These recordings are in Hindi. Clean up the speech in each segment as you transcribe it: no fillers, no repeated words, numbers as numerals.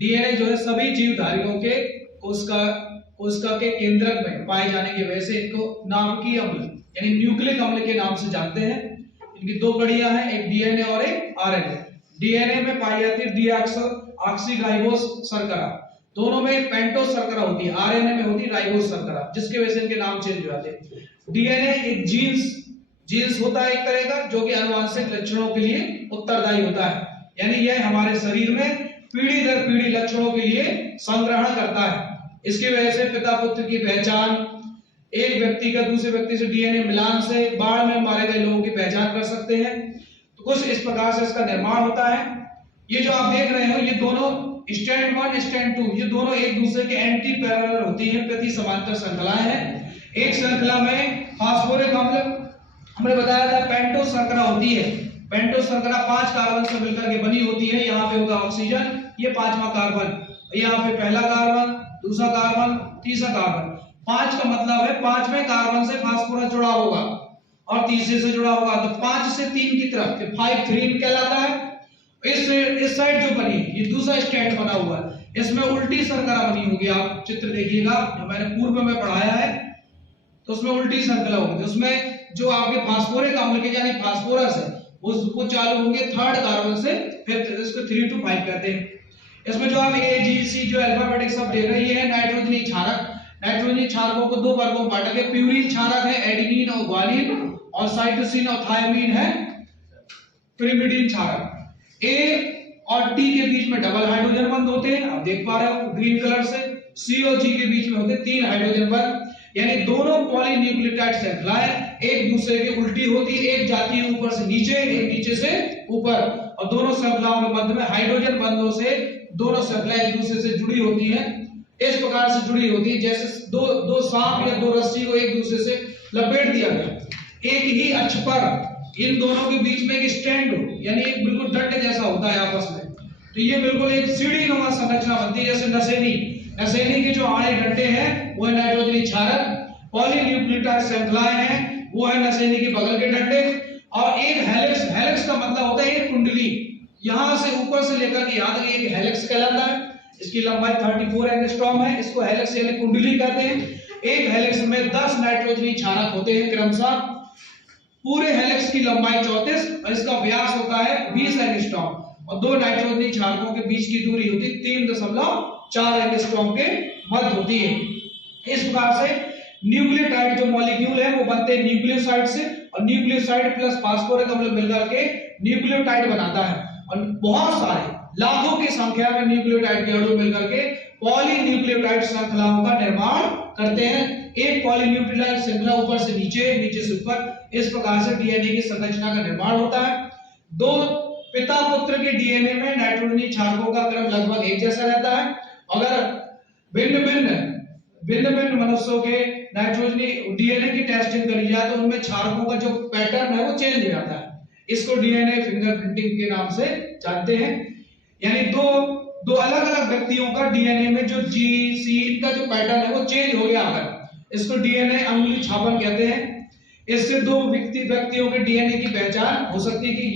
डीएनए जो है सभी जीवधारियों के कोशिका के केंद्रक में पाए जाने की वजह से इनको नाभिकीय अम्ल यानी न्यूक्लिक अम्ल के नाम से जानते हैं। इनकी दो कड़ियां हैं, एक डीएनए और एक आरएनए। डीएनए में पाई जाती है डीऑक्सीराइबोस शर्करा, दोनों में पेंटोस शर्करा होती है, आरएनए में होती है राइबोस शर्करा, जिसकी वजह से इनके नाम चेंज हो जाते हैं। डीएनए एक जीन्स होता है एक तरह का, जो कि आनुवंशिक लक्षणों के लिए उत्तरदायी होता है, यानी यह हमारे शरीर में पीढ़ी दर पीढ़ी लक्षणों के लिए संग्रहण करता है। इसकी वजह से पिता पुत्र की पहचान, एक व्यक्ति का दूसरे व्यक्ति से डीएनए मिलान से बाढ़ में मारे गए लोगों की पहचान कर सकते हैं। तो कुछ इस प्रकार से इसका निर्माण होता है। ये जो आप देख रहे हो, ये दोनों स्टैंड 1 स्टैंड 2 ये दोनों एक दूसरे के एंटी पैरेलल होती हैं, प्रति समांतर श्रृंखलाएं हैं। एक श्रृंखला में फास्फोरिक अम्ल, हमने बताया था पेंटोस शर्करा होती है। पेंटोस शर्करा 5 कार्बन से मिलकर के बनी होती है। यहाँ पे होगा ऑक्सीजन, ये 5वां कार्बन, यहाँ पे पहला कार्बन, दूसरा कार्बन, तीसरा कार्बन। 5 का मतलब है 5वें कार्बन से फास्फोरस जुड़ा होगा और तीसरे से जुड़ा होगा, तो 5 से 3 की तरफ 5-3 कहलाता है। इस साइड जो बनी, ये दूसरा स्टैंड बना हुआ है, इसमें उल्टी शर्करा बनी होगी। आप चित्र देखिएगा, जो मैंने पूर्व में पढ़ाया है, तो उसमें उल्टी श्रृंखला होगी। उसमें जो आपके फास्फोरिक अम्ल के यानी फास्फोरस है वो चालू होंगे 3rd कार्बन से, फिर इसको 3 to 5 कहते हैं। इसमें जो आप ए जी सी जो अल्फाबेटिक सब देख रहे हैं, नाइट्रोजनी क्षारक। नाइट्रोजनी क्षारकों को 2 वर्गों में बांटा गया। प्यूरिन क्षारक है एडेनिन और ग्वानिन, और साइटोसिन और थायमीन है pyrimidine क्षारक। ए और टी के बीच में डबल हाइड्रोजन बंध होते हैं, आप देख पा रहे हो ग्रीन कलर से। सी और जी के बीच में होते हैं 3 हाइड्रोजन बंध, यानी दोनों पॉलीन्यूक्लियोटाइड श्रृंखलाएं एक दूसरे की उल्टी होती है। एक जाती है ऊपर से नीचे, एक नीचे से ऊपर, और दोनों श्रृंखलाओं के मध्य में हाइड्रोजन बंधों से दोनों श्रृंखलाएं एक दूसरे से जुड़ी होती हैं। इस प्रकार से जुड़ी होती है जैसे दो सांप या 2 रस्सी को एक दूसरे से लपेट दिया गया। एक ही अक्ष पर इन दोनों के बीच में एक स्टैंड हो, यानी एक बिल्कुल डंडे जैसा होता है आपस में, तो ये बिल्कुल एक सीढ़ी नुमा संरचना बनती है। जैसे नसेनी के जो आड़े डंडे हैं वो है नाइट्रोजनी क्षारक, पॉलीन्यूक्लियोटाइड श्रृंखलाएं हैं वो है नसेनी के बगल के डंडे, और एक हेलिक्स का मतलब होता है एक कुंडली, यहां से ऊपर से लेकर के यहां तक एक हेलिक्स कहलाता है। इसकी लंबाई 34 एंगस्ट्रॉम है, इसको हेलिक्स यानी कुंडली कहते हैं। एक हेलिक्स में 10 नाइट्रोजनी क्षारक होते हैं क्रमशः। पूरे हेलिक्स की लंबाई 34 और इसका व्यास होता है 20 एंगस्ट्रॉम, और 2 नाइट्रोजनी क्षारकों के बीच की दूरी होती है 3.4 एंगस्ट्रॉम के मध्य होती है। इस प्रकार से न्यूक्लियोटाइड जो मॉलिक्यूल है वो बनते हैं न्यूक्लियोसाइड से, और न्यूक्लियोसाइड प्लस फास्फोरिक अम्ल मिलकर के न्यूक्लियोटाइड बनाता है, और बहुत सारे लाखों की संख्या में न्यूक्लियोटाइड के अणु मिलकर के पॉलीन्यूक्लियोटाइड श्रृंखलाओं का निर्माण करते हैं। एक पॉलीन्यूक्लियोटाइड श्रृंखला ऊपर से नीचे, नीचे से ऊपर, इस प्रकार से डीएनए की संरचना का निर्माण होता है। 2 पिता पुत्र के डीएनए में नाइट्रोजनी क्षारकों का क्रम लगभग एक जैसा रहता है। अगर भिन्न मनुष्यों के नाइट्रोजनी डीएनए की टेस्टिंग करी जाए तो उनमें क्षारकों का जो पैटर्न है वो चेंज हो जाता है। इसको डीएनए फिंगरप्रिंटिंग के नाम से जानते हैं, यानी दो अलग अलग व्यक्तियों का डीएनए में जो जी सी इनका जो पैटर्न है वो चेंज हो गया, अगर इसको डीएनए अंगुली छापन कहते हैं। इससे 2 व्यक्तियों के डीएनए की पहचान हो सकती है कि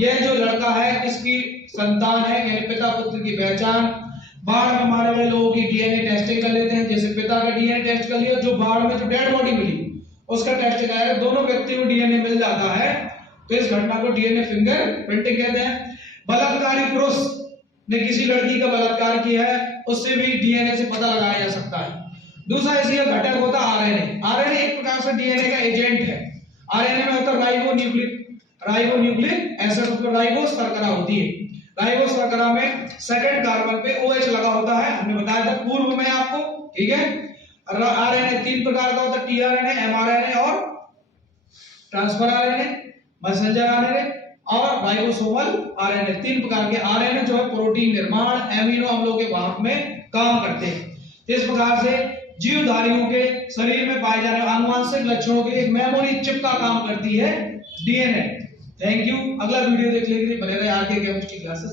यह जो लड़का है इसकी संतान है, यानी पिता पुत्र की पहचान। बाढ़ में मारे गए लोगों की डीएनए टेस्टिंग कर लेते हैं, जैसे पिता का डीएनए टेस्ट कर लिया, जो बाढ़ में जो डेड बॉडी मिली उसका टेस्टिंग आएगा, दोनों व्यक्तियों को डीएनए मिल जाता है, तो इस घटना को डीएनए फिंगर प्रिंटिंग कहते हैं। बलात्कारी पुरुष ने किसी लड़की का बलात्कार किया है, उससे भी डीएनए से पता लगाया जा सकता है। दूसरा इसका घटक होता है आरएनए। आरएनए एक प्रकार से डीएनए का एजेंट है। आरएनए में होता है राइबोन्यूक्लिक एसिड, उसमें राइबोस शर्करा होती है। राइबोस शर्करा में 2nd कार्बन पे OH लगा होता है, हमने बताया था पूर्व में आपको, ठीक है। आरएनए 3 प्रकार का होता है, टीआरएनए, एमआरएनए और ट्रांसफर आरएनए, मैसेंजर आरएनए और राइबोसोमल आरएनए। 3 प्रकार के आरएनए जो है प्रोटीन निर्माण, एमिनो अम्लों के वाहक में काम करते हैं। इस प्रकार से जीवधारियों के शरीर में पाए जाने वाले आनुवंशिक लक्षणों के लिए एक मेमोरी चिप का काम करती है डीएनए। Thank you. अगला वीडियो देखने के लिए बने रहे आरके केमिस्ट्री क्लासेस।